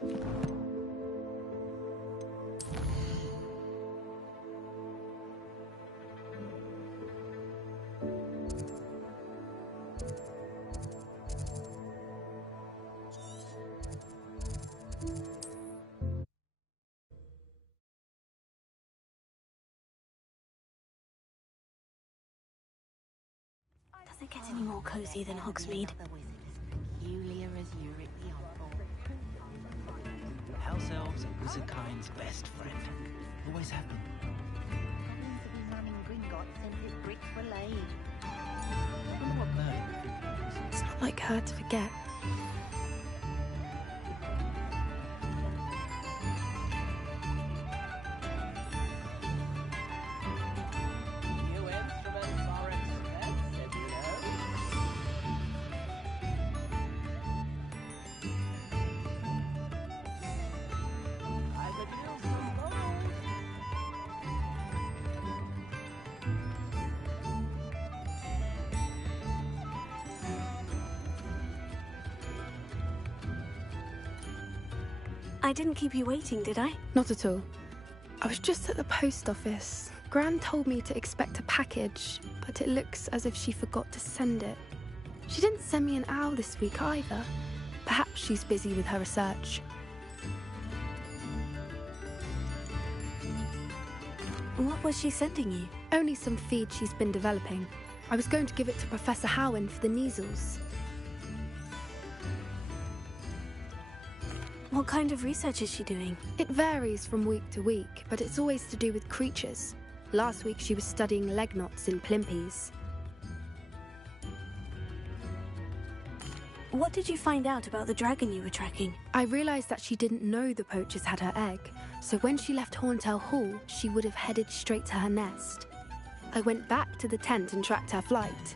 Does it get any more cozy than Hogsmeade? House elves are wizardkind's best friend. Always have been. It's not like her to forget. I didn't keep you waiting, did I? Not at all. I was just at the post office. Gran told me to expect a package, but it looks as if she forgot to send it. She didn't send me an owl this week either. Perhaps she's busy with her research. What was she sending you? Only some feed she's been developing. I was going to give it to Professor Howen for the measles. What kind of research is she doing? It varies from week to week, but it's always to do with creatures. Last week she was studying leg knots in plimpies. What did you find out about the dragon you were tracking? I realised that she didn't know the poachers had her egg, so when she left Horntail Hall, she would have headed straight to her nest. I went back to the tent and tracked her flight.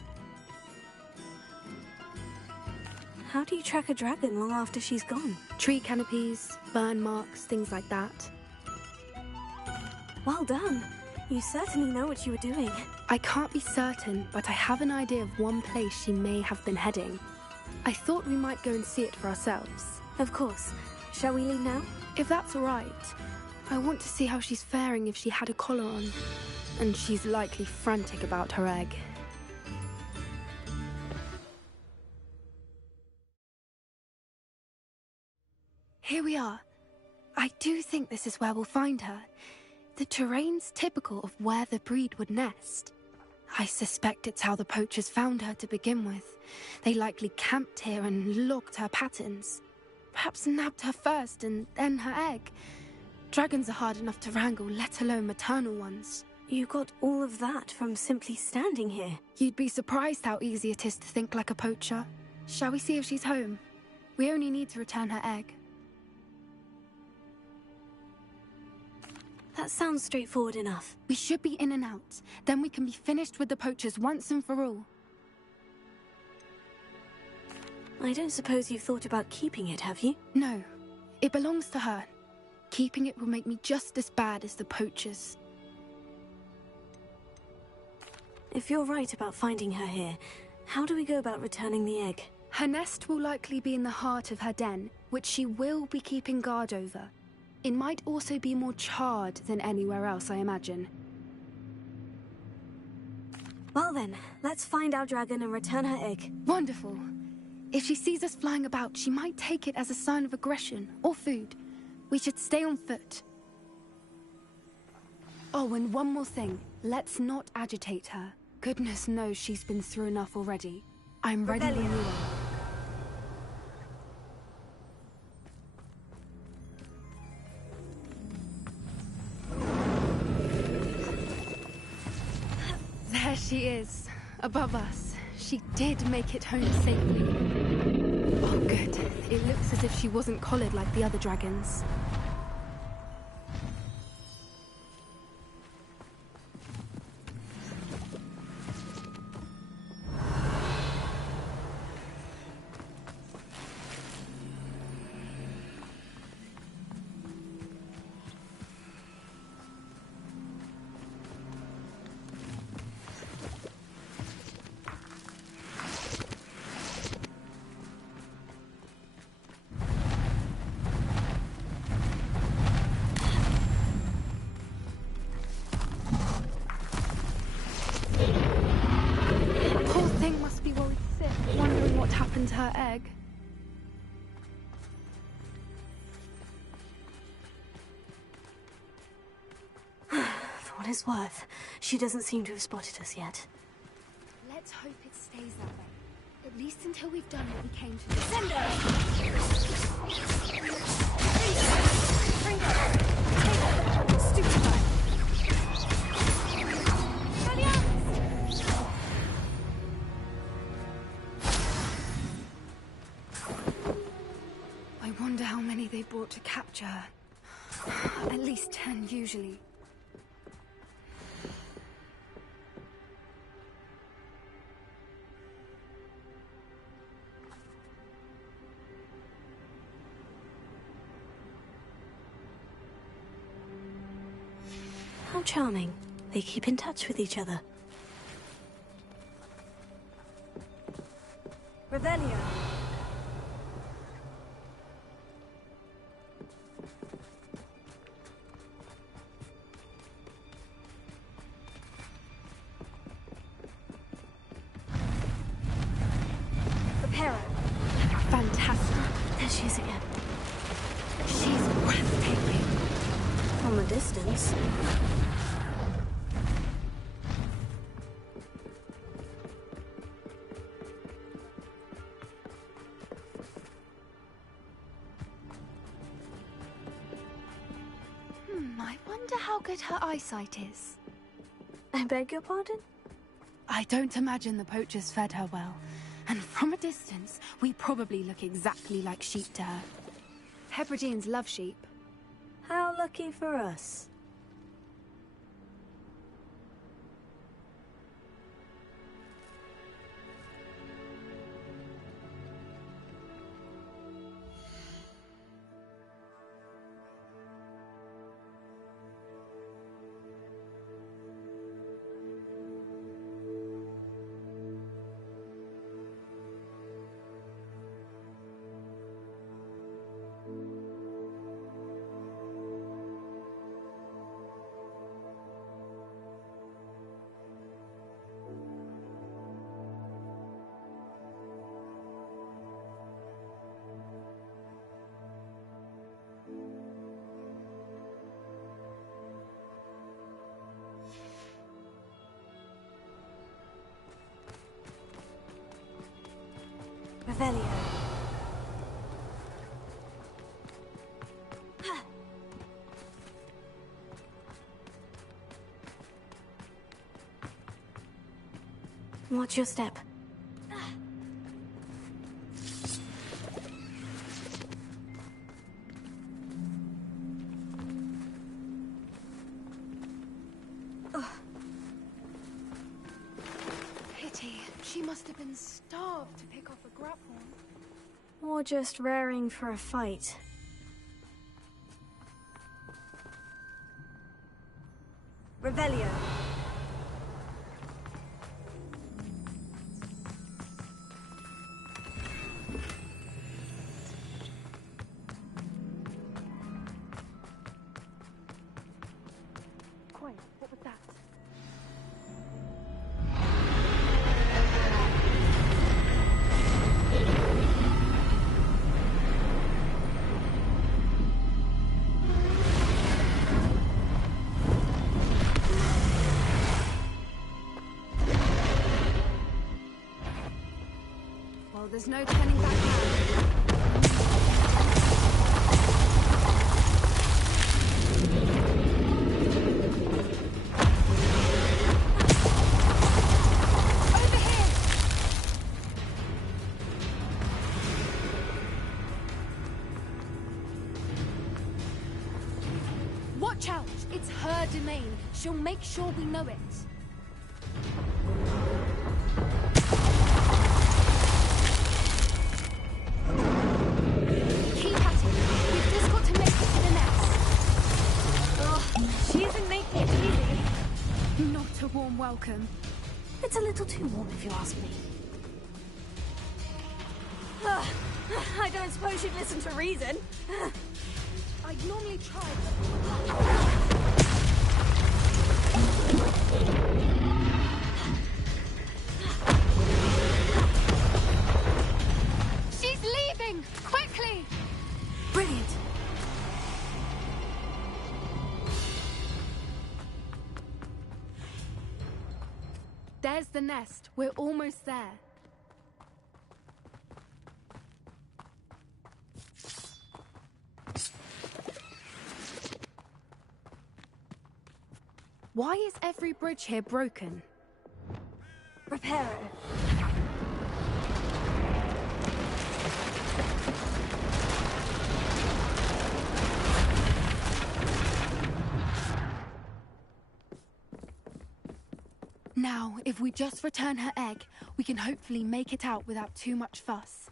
How do you track a dragon long after she's gone? Tree canopies, burn marks, things like that. Well done. You certainly know what you were doing. I can't be certain, but I have an idea of one place she may have been heading. I thought we might go and see it for ourselves. Of course. Shall we leave now? If that's all right. I want to see how she's faring if she had a collar on. And she's likely frantic about her egg. Here we are. I do think this is where we'll find her. The terrain's typical of where the breed would nest. I suspect it's how the poachers found her to begin with. They likely camped here and logged her patterns. Perhaps nabbed her first and then her egg. Dragons are hard enough to wrangle, let alone maternal ones. You got all of that from simply standing here. You'd be surprised how easy it is to think like a poacher. Shall we see if she's home? We only need to return her egg. That sounds straightforward enough. We should be in and out. Then we can be finished with the poachers once and for all. I don't suppose you've thought about keeping it, have you? No. It belongs to her. Keeping it will make me just as bad as the poachers. If you're right about finding her here, how do we go about returning the egg? Her nest will likely be in the heart of her den, which she will be keeping guard over. It might also be more charred than anywhere else, I imagine. Well then, let's find our dragon and return her egg. Wonderful. If she sees us flying about, she might take it as a sign of aggression or food. We should stay on foot. Oh, and one more thing. Let's not agitate her. Goodness knows she's been through enough already. I'm ready when you are. There she is, above us. She did make it home safely. Oh, good. It looks as if she wasn't collared like the other dragons. what happened to her egg. For what it's worth, she doesn't seem to have spotted us yet. Let's hope it stays that way. At least until we've done what we came to do. Send her! Stupid guy! I wonder how many they brought to capture her. At least 10 usually. How charming. They keep in touch with each other. Revelio. Prepare. Fantastic. There she is again. She's breathtaking. From a distance. I wonder how good her eyesight is. I beg your pardon? I don't imagine the poachers fed her well. And from a distance, we probably look exactly like sheep to her. Hebrideans love sheep. How lucky for us. Revelio. Watch your step. Pity. She must have been starved to pick off a grapple. Or just raring for a fight. Revelio. Quiet. What was that? Well, there's no turning back now. Over here! Watch out! It's her domain. She'll make sure we know it. Keep at it. We've just got to make it to the nest. She isn't making it easy. Not a warm welcome. It's a little too warm if you ask me. I don't suppose you'd listen to reason. I'd normally try, but... There's the nest. We're almost there. Why is every bridge here broken? Repair it. Now, if we just return her egg, we can hopefully make it out without too much fuss.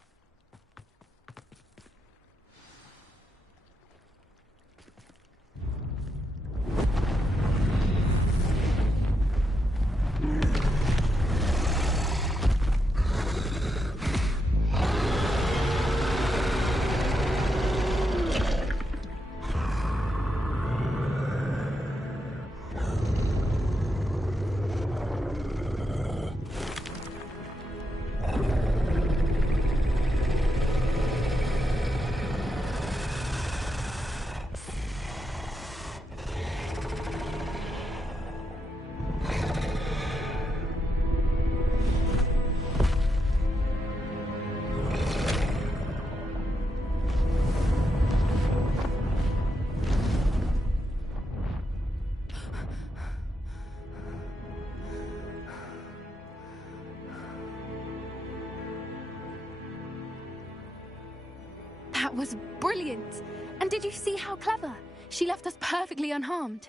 That was brilliant! And did you see how clever? She left us perfectly unharmed.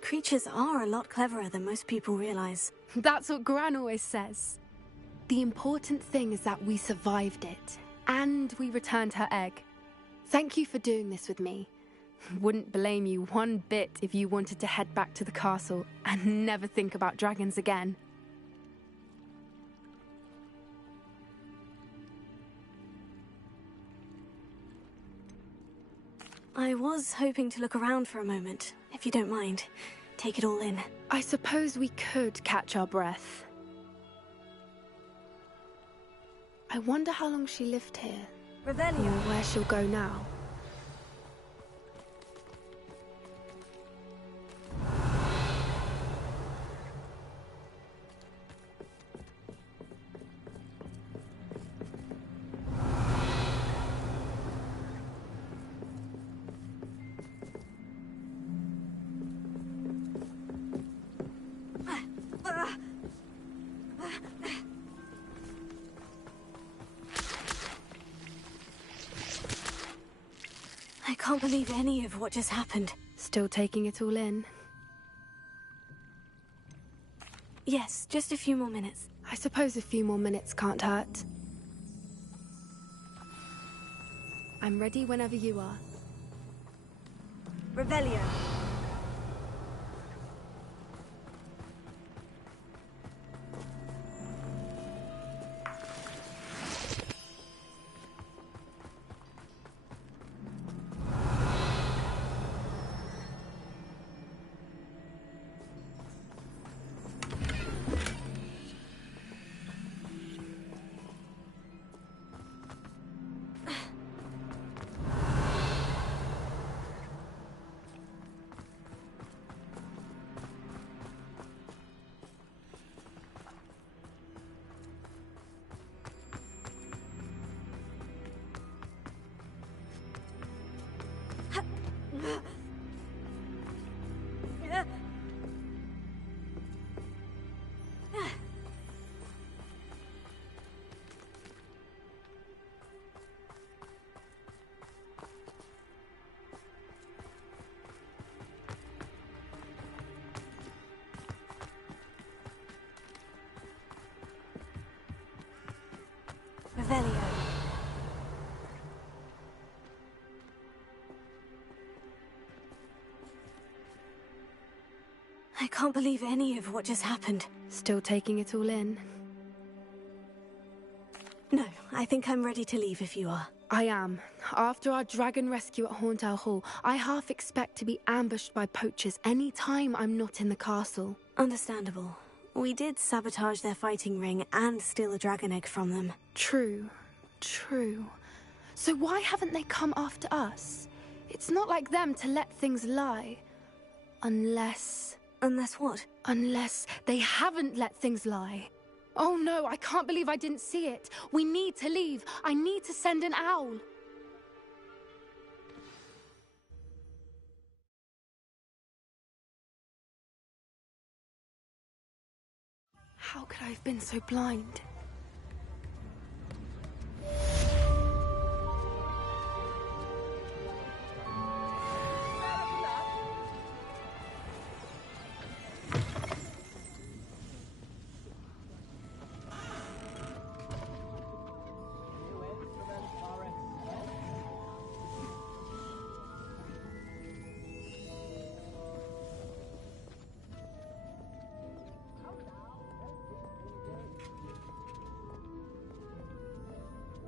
Creatures are a lot cleverer than most people realize. That's what Gran always says. The important thing is that we survived it, and we returned her egg. Thank you for doing this with me. Wouldn't blame you one bit if you wanted to head back to the castle and never think about dragons again. I was hoping to look around for a moment, if you don't mind. Take it all in. I suppose we could catch our breath. I wonder how long she lived here. Revelio. Or where she'll go now. I can't believe any of what just happened. Still taking it all in? Yes, just a few more minutes. I suppose a few more minutes can't hurt. I'm ready whenever you are. Revelio. Revelio. I can't believe any of what just happened. Still taking it all in? No, I think I'm ready to leave if you are. I am. After our dragon rescue at Hauntow Hall, I half expect to be ambushed by poachers any time I'm not in the castle. Understandable. We did sabotage their fighting ring and steal a dragon egg from them. True. True. So why haven't they come after us? It's not like them to let things lie. Unless... Unless what? Unless they haven't let things lie. Oh no, I can't believe I didn't see it. We need to leave. I need to send an owl. How could I have been so blind?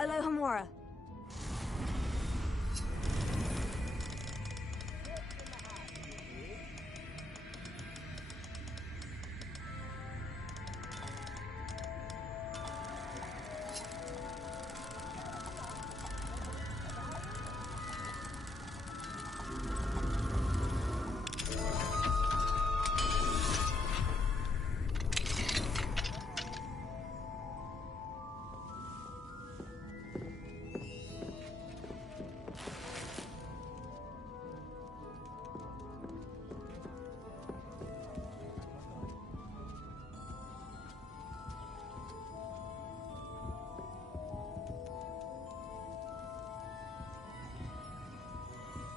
Alohomora.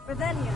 Revelio.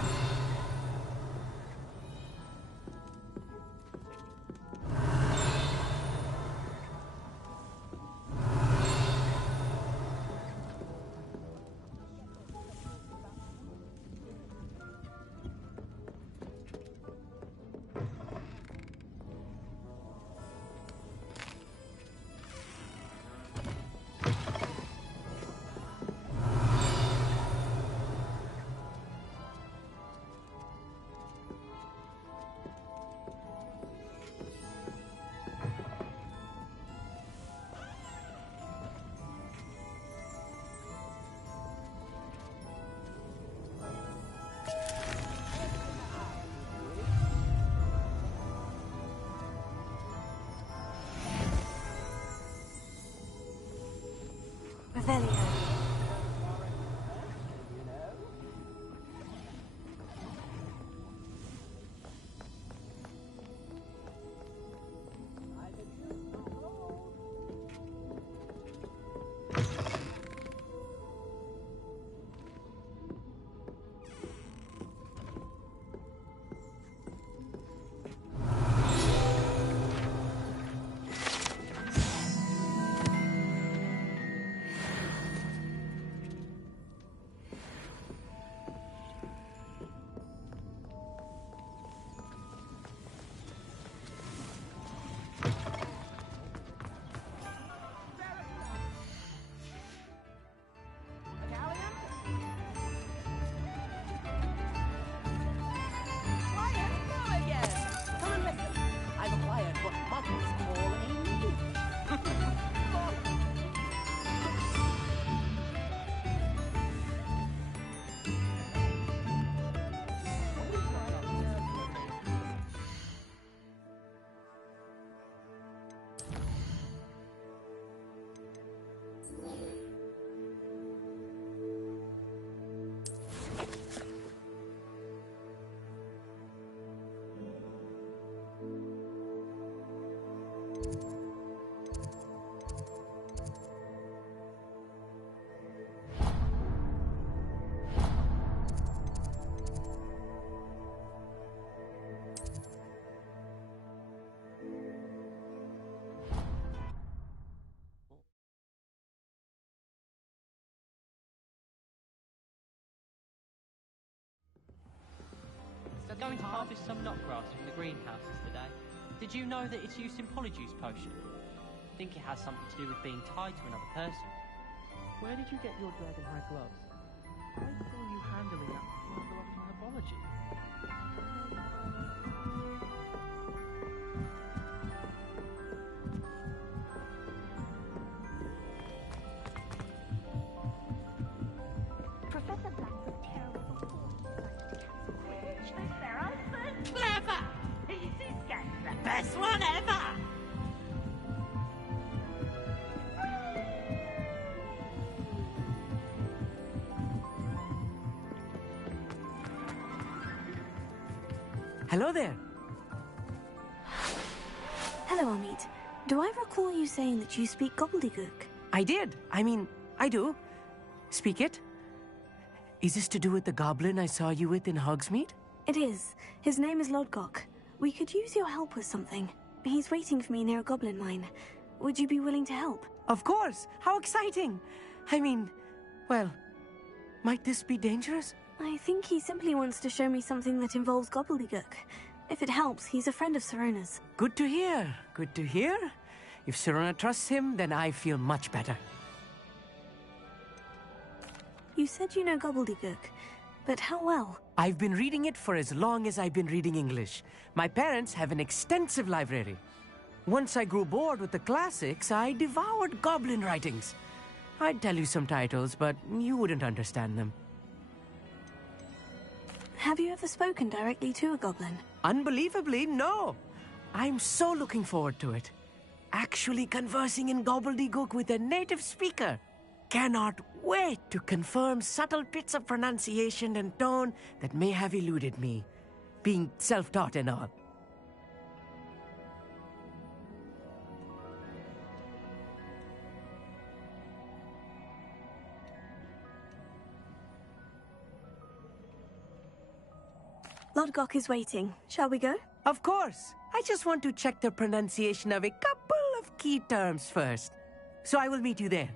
Revelio. Going to harvest some knotgrass from the greenhouses today. Did you know that it's used in polyjuice potion? I think it has something to do with being tied to another person. Where did you get your dragon-hide gloves? I saw you handling that before I belonged to herbology. Professor Black was terrible before. best one ever! Hello there. Hello, Amit. Do I recall you saying that you speak Gobbledegook? I did. I do. Speak it. Is this to do with the goblin I saw you with in Hogsmeade? It is. His name is Lodgok. We could use your help with something. He's waiting for me near a goblin mine. Would you be willing to help? Of course. How exciting. Well, might this be dangerous? I think he simply wants to show me something that involves Gobbledegook. If it helps, he's a friend of Sirona's. Good to hear. Good to hear. If Sirona trusts him, then I feel much better. You said you know Gobbledegook, but how well? I've been reading it for as long as I've been reading English. My parents have an extensive library. Once I grew bored with the classics, I devoured goblin writings. I'd tell you some titles, but you wouldn't understand them. Have you ever spoken directly to a goblin? Unbelievably, no. I'm so looking forward to it. Actually conversing in Gobbledegook with a native speaker. Cannot wait to confirm subtle bits of pronunciation and tone that may have eluded me, being self-taught and all. Lodgok is waiting. Shall we go? Of course. I just want to check the pronunciation of a couple of key terms first. So I will meet you there.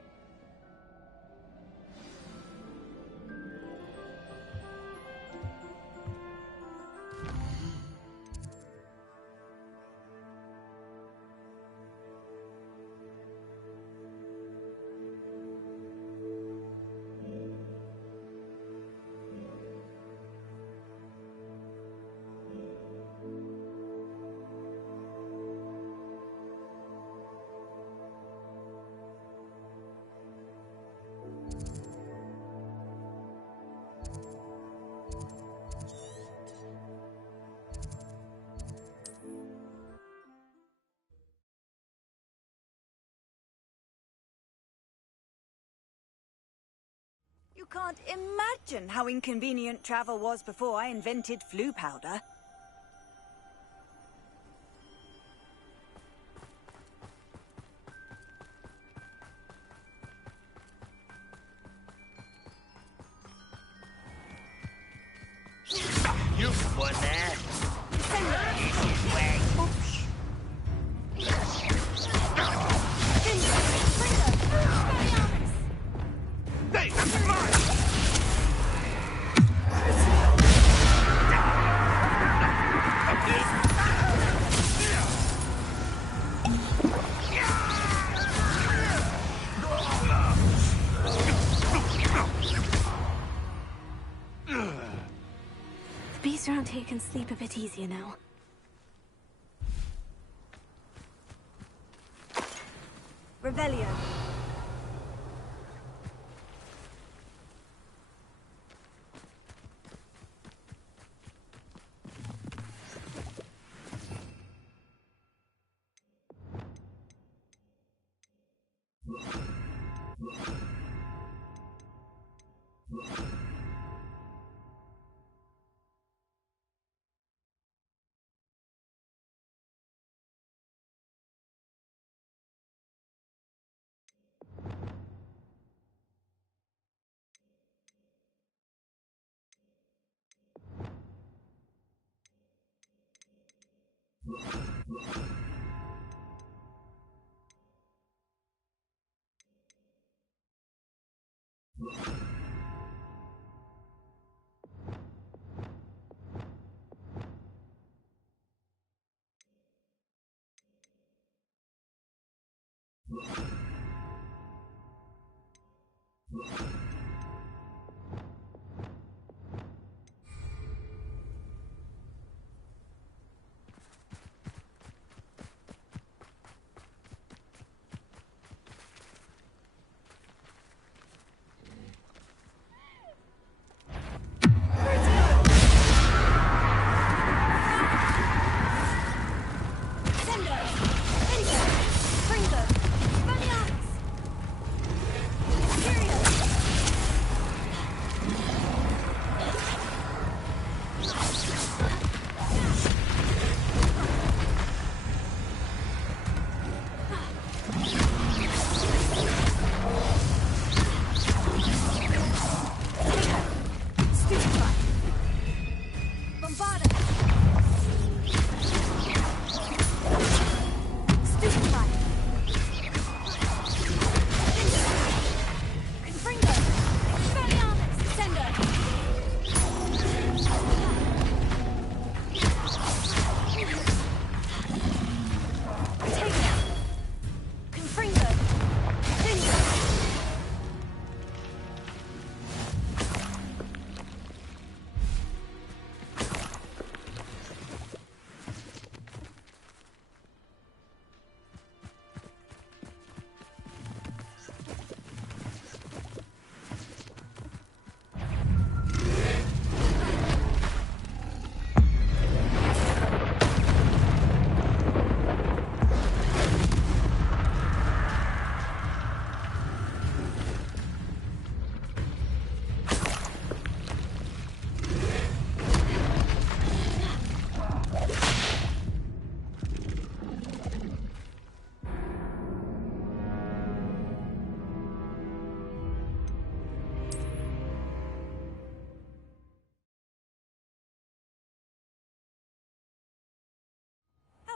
You can't imagine how inconvenient travel was before I invented flu powder. You one there. Easy way. Hey, that's mine! The beast around here can sleep a bit easier now. Revelio.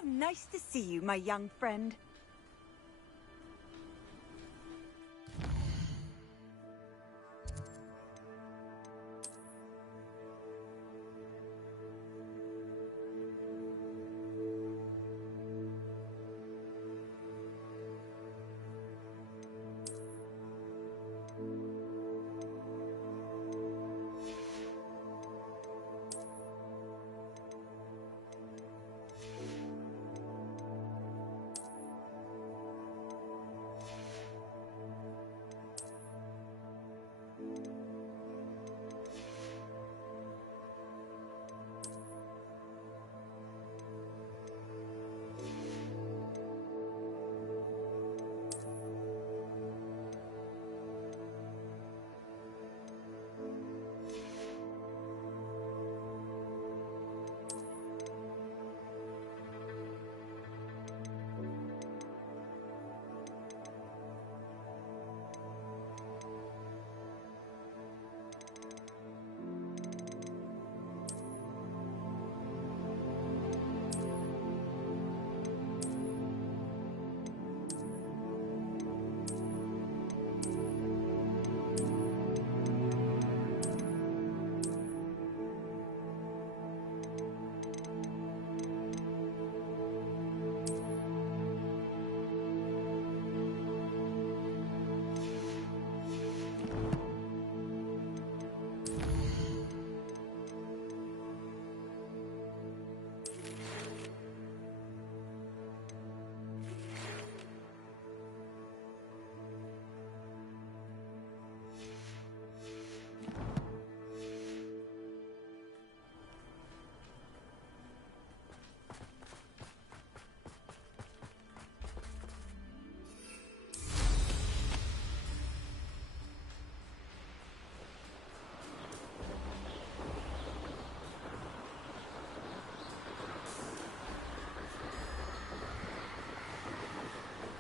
nice to see you, my young friend.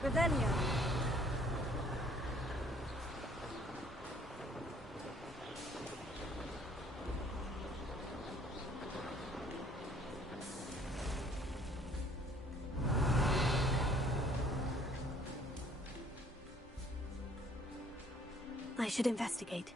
Revelio. I should investigate.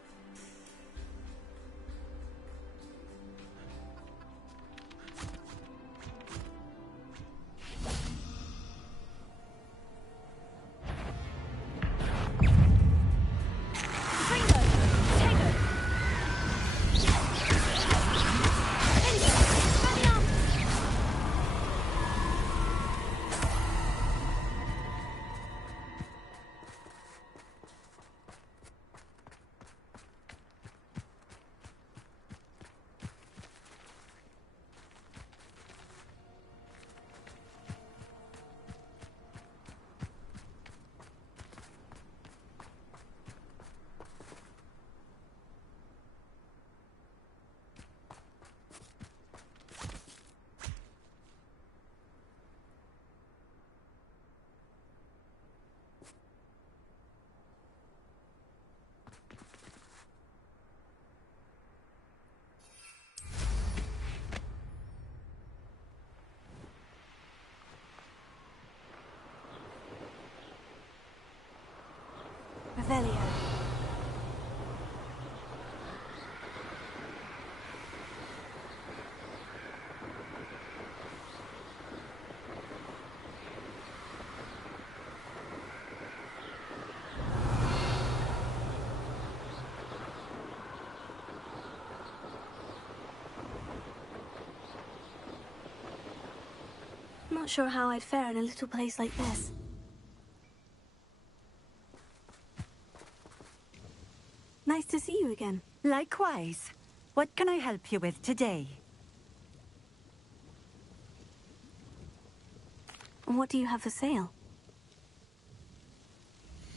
Revelio. Not sure how I'd fare in a little place like this. Nice to see you again. Likewise. What can I help you with today? What do you have for sale?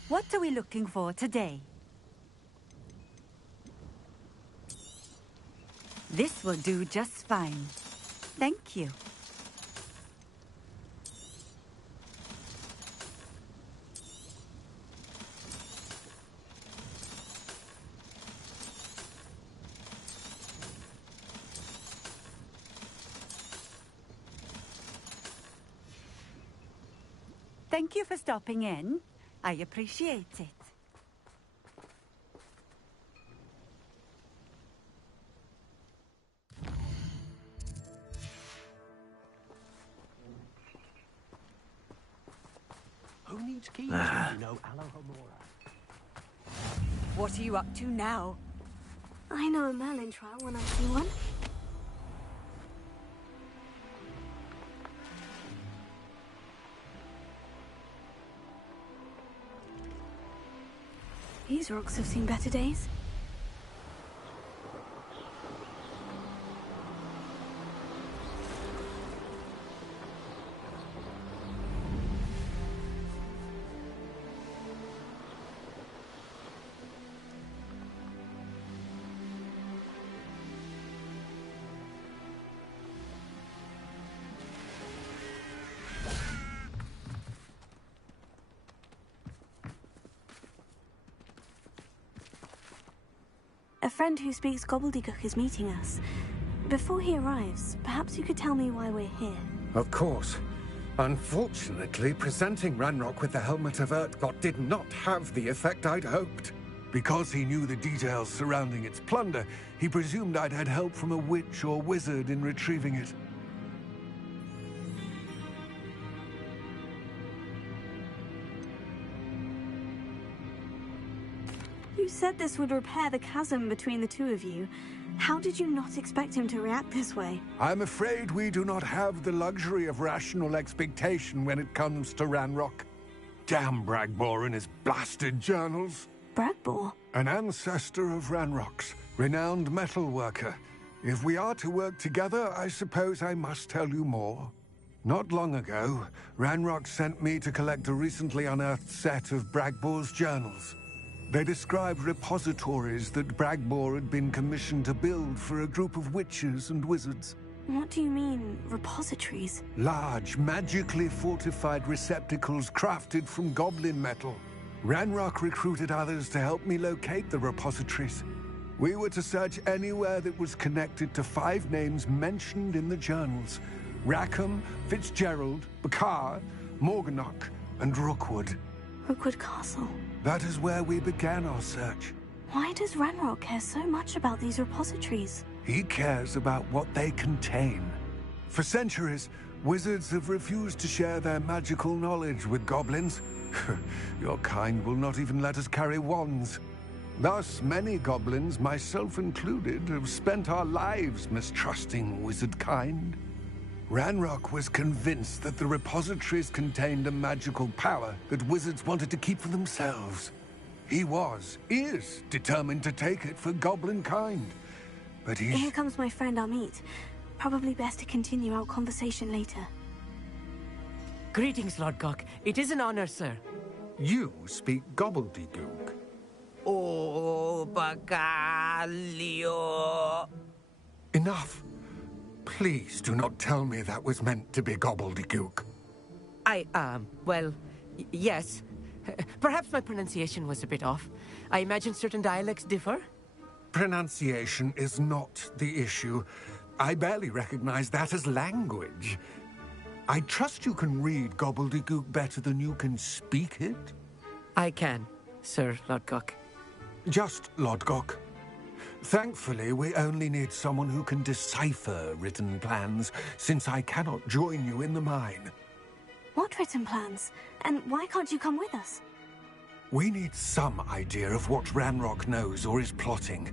What are we looking for today? This will do just fine. Thank you. Thank you for stopping in. I appreciate it. Who needs keys when you know Alohomora? What are you up to now? I know a Merlin trial when I see one. These rocks have seen better days. A friend who speaks Gobbledegook is meeting us. Before he arrives, perhaps you could tell me why we're here. Of course. Unfortunately, presenting Ranrock with the Helmet of Urtkot did not have the effect I'd hoped. Because he knew the details surrounding its plunder, he presumed I'd had help from a witch or wizard in retrieving it. You said this would repair the chasm between the two of you. How did you not expect him to react this way? I'm afraid we do not have the luxury of rational expectation when it comes to Ranrock. Damn Bragbor and his blasted journals. Bragbor? An ancestor of Ranrock's, renowned metal worker. If we are to work together, I suppose I must tell you more. Not long ago, Ranrock sent me to collect a recently unearthed set of Bragbor's journals. They described repositories that Bragbor had been commissioned to build for a group of witches and wizards. What do you mean, repositories? Large, magically fortified receptacles crafted from goblin metal. Ranrock recruited others to help me locate the repositories. We were to search anywhere that was connected to 5 names mentioned in the journals: Rackham, Fitzgerald, Bakar, Morganach, and Rookwood. Rookwood Castle. That is where we began our search. Why does Ranrock care so much about these repositories? He cares about what they contain. For centuries, wizards have refused to share their magical knowledge with goblins. Your kind will not even let us carry wands. Thus, many goblins, myself included, have spent our lives mistrusting wizard kind. Ranrock was convinced that the repositories contained a magical power that wizards wanted to keep for themselves. He is determined to take it for goblin kind. But Here comes my friend Amit. Probably best to continue our conversation later. Greetings, Lord Gok. It is an honor, sir. You speak Gobbledegook. Oh, Bagalio. Enough. Please do not tell me that was meant to be Gobbledegook. Yes. Perhaps my pronunciation was a bit off. I imagine certain dialects differ. Pronunciation is not the issue. I barely recognize that as language. I trust you can read Gobbledegook better than you can speak it? I can, Sir Lord Gok. Just Lord Gok. Thankfully, we only need someone who can decipher written plans, since I cannot join you in the mine. What written plans? And why can't you come with us? We need some idea of what Ranrock knows or is plotting.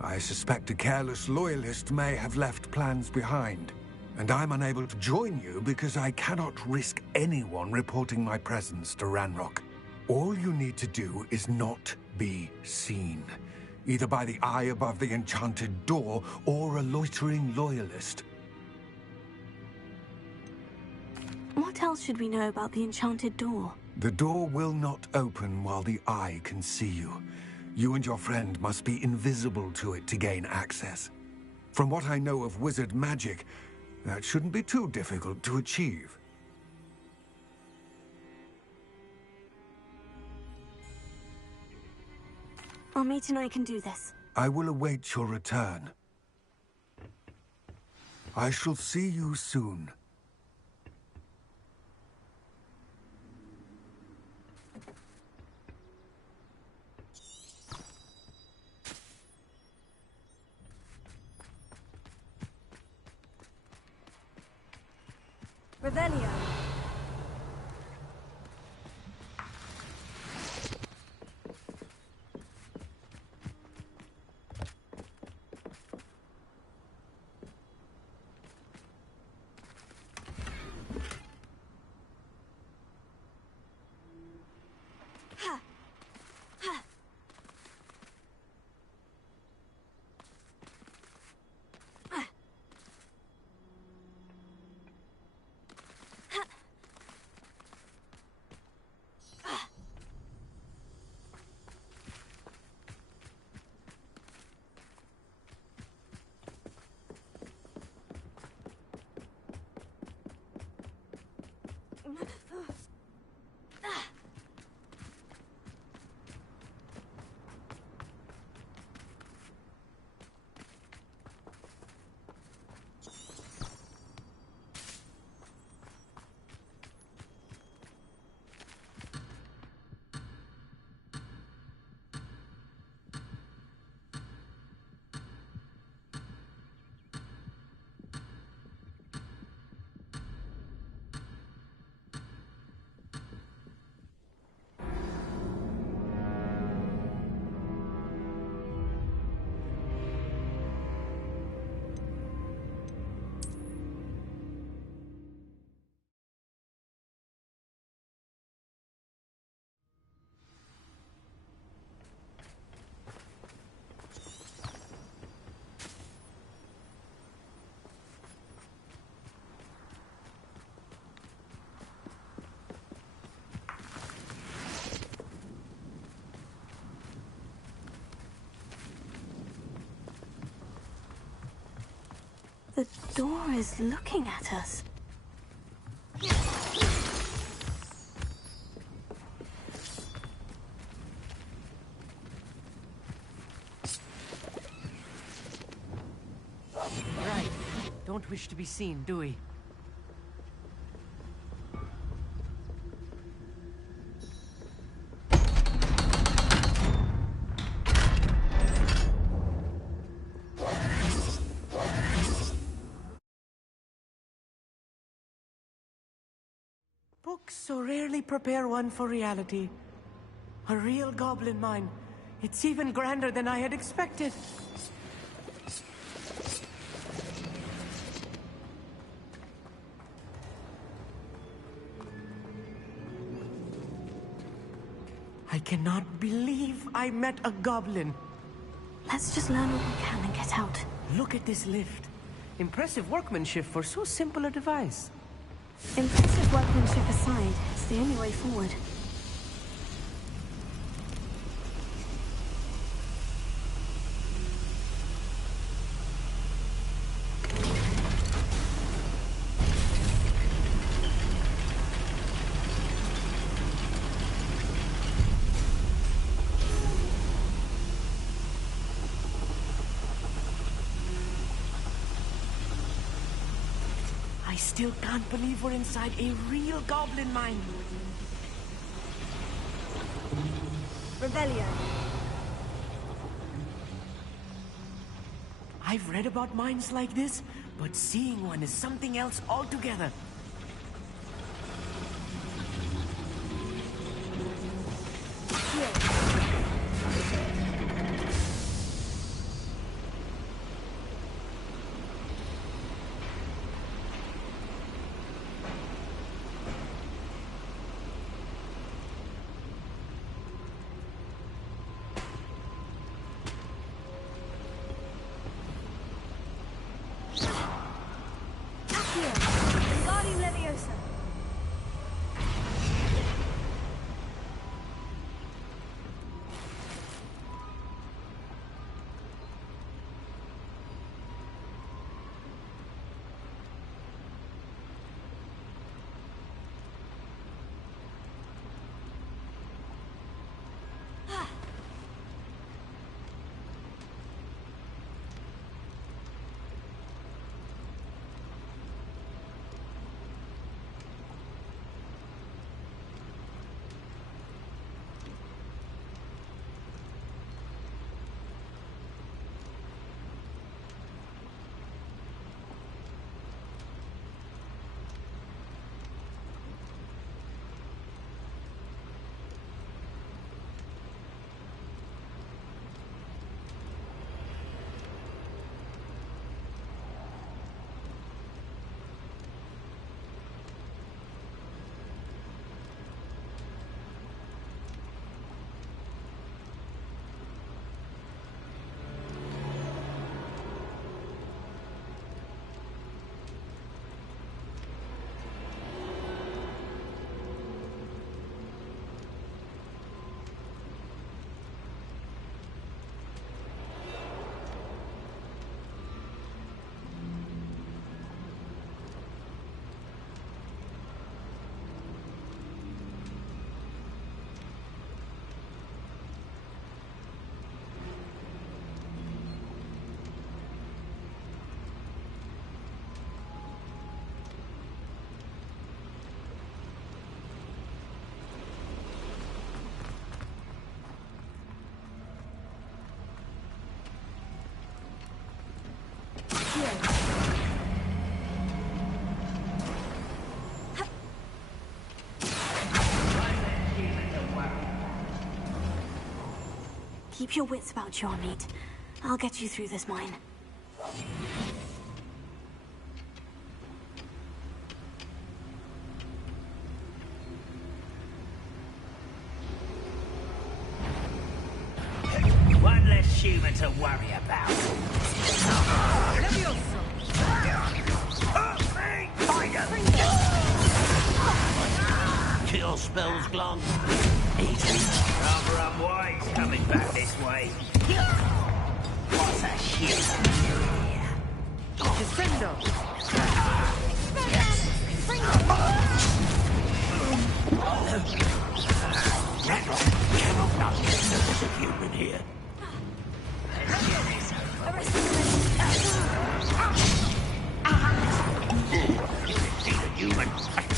I suspect a careless loyalist may have left plans behind. And I'm unable to join you because I cannot risk anyone reporting my presence to Ranrock. All you need to do is not be seen, either by the eye above the enchanted door or a loitering loyalist. What else should we know about the enchanted door? The door will not open while the eye can see you. You and your friend must be invisible to it to gain access. From what I know of wizard magic, that shouldn't be too difficult to achieve. Amit and I can do this. I will await your return. I shall see you soon. Revelio. The door is looking at us. Right. Don't wish to be seen, do we? Books so rarely prepare one for reality. A real goblin mine. It's even grander than I had expected. I cannot believe I met a goblin. Let's just learn what we can and get out. Look at this lift. Impressive workmanship for so simple a device. Impressive workmanship aside, it's the only way forward. I still can't believe we're inside a real goblin mine. Revelio. I've read about mines like this, but seeing one is something else altogether. Keep your wits about you, Amit. I'll get you through this mine. One less human to worry about. Kill spells glong. Easy. Rather unwise coming back this way. What's a human here? Defender! Cannot not guess there's a human here. See the human attack.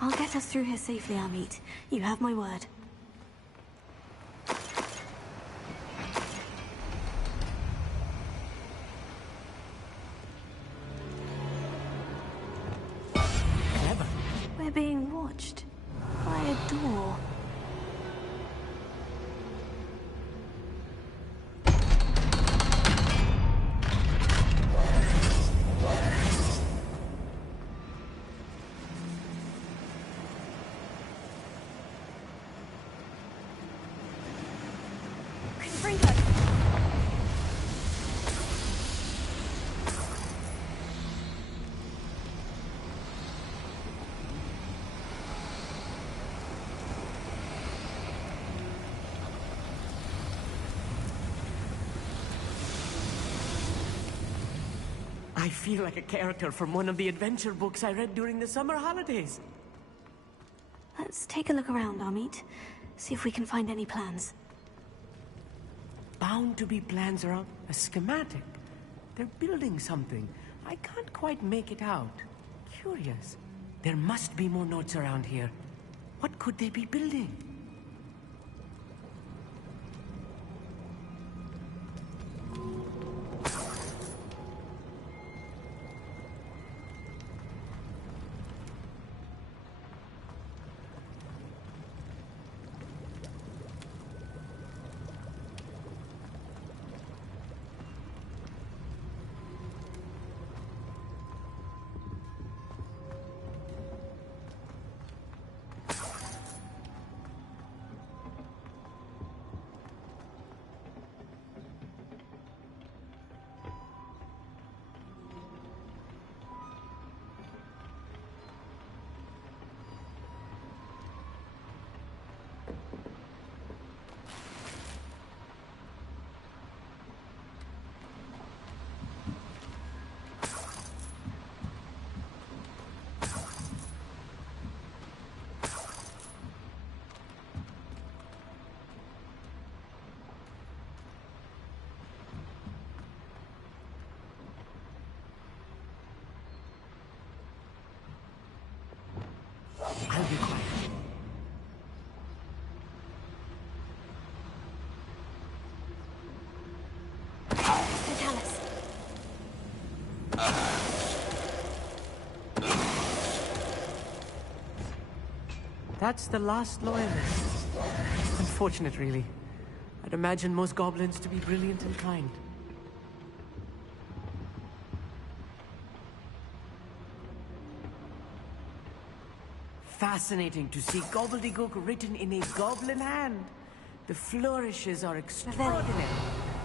I'll get us through here safely, Amit. You have my word. Clever. We're being watched by a door. I feel like a character from one of the adventure books I read during the summer holidays. Let's take a look around, Amit. See if we can find any plans. Bound to be plans around a schematic. They're building something. I can't quite make it out. Curious. There must be more notes around here. What could they be building? I'll be quiet. Vitalis. That's the last loyalist. Unfortunate, really. I'd imagine most goblins to be brilliant and kind. Fascinating to see Gobbledegook written in a goblin hand. The flourishes are extraordinary.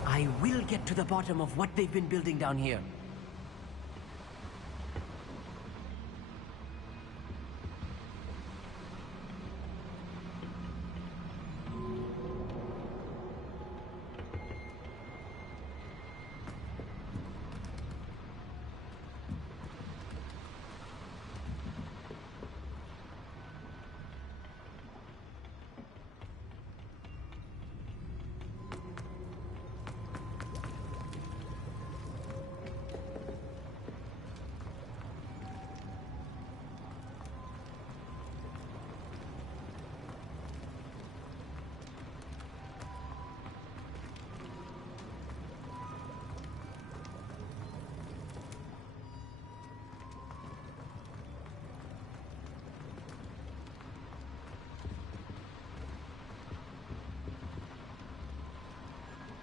I will get to the bottom of what they've been building down here.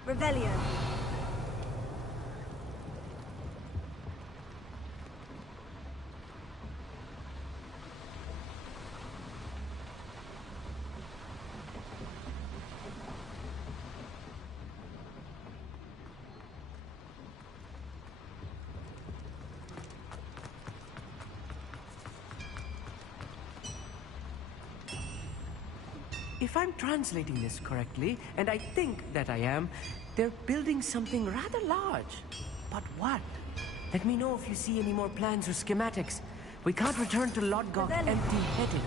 Revelio. If I'm translating this correctly, and I think that I am, they're building something rather large. But what? Let me know if you see any more plans or schematics. We can't return to Lodgok empty-headed.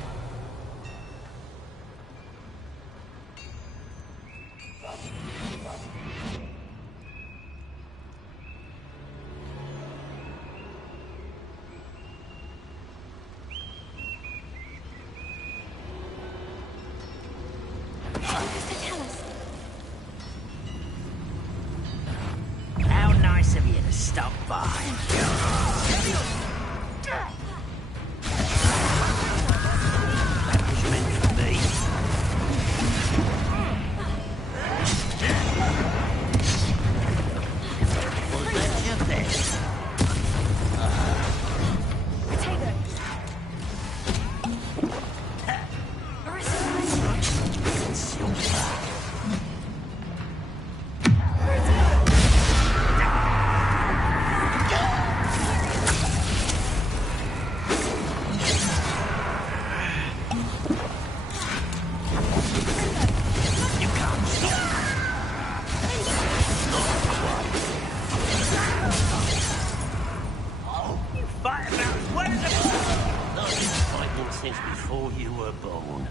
How nice of you to stop by. That was meant for me. Was that your best? Since before you were born.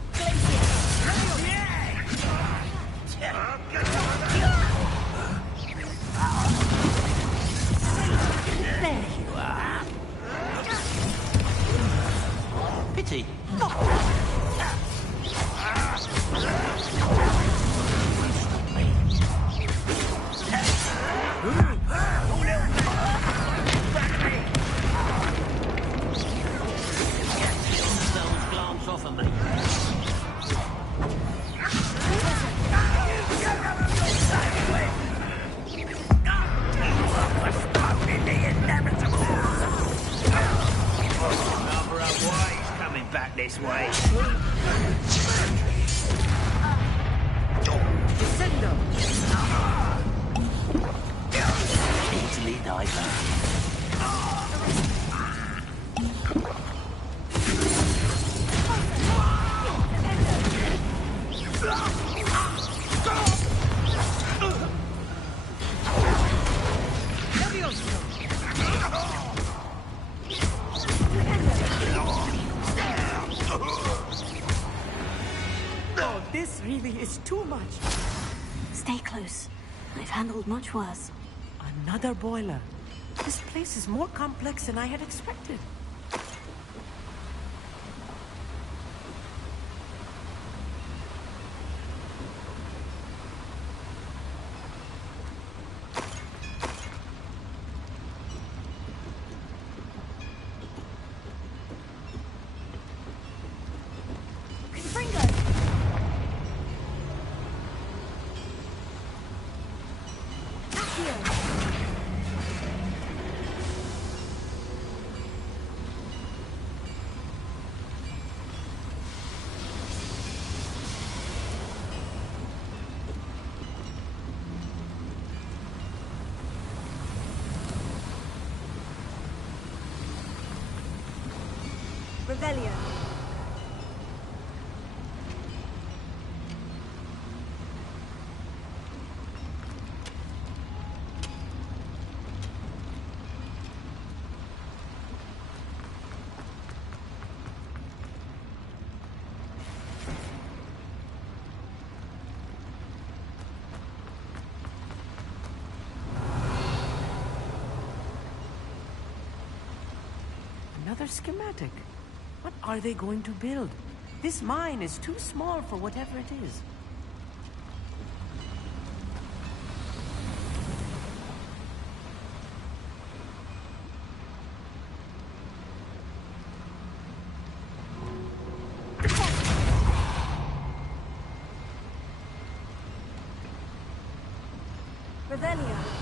There you are. Pity. Off of me. Another way coming back this way. Descendo! Easily diverted. Oh, this really is too much. Stay close. I've handled much worse. Another boiler. This place is more complex than I had expected. Revelio. Another schematic. What are they going to build? This mine is too small for whatever it is. Revelio.